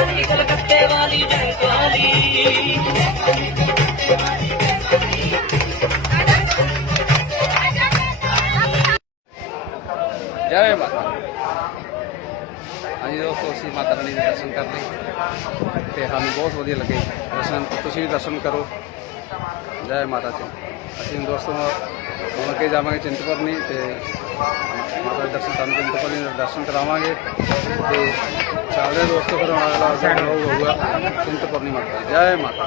कलकत्ते वाली जय काली। जय माता। हाँ जी दोस्तों, असी माता रानी के दर्शन कर लिए तो हमें बहुत वधिया लगे दर्शन। तुसीं भी दर्शन करो। जय माता जी। असीं दोस्तों हम अगे जावांगे चिंतपूर्णी तो माता के दर्शन तुहानूं चिंतपूर्णी दे दर्शन करावांगे तो चलदे दोस्तों। फिर अगला होगा चिंतपूर्णी माता। जय माता।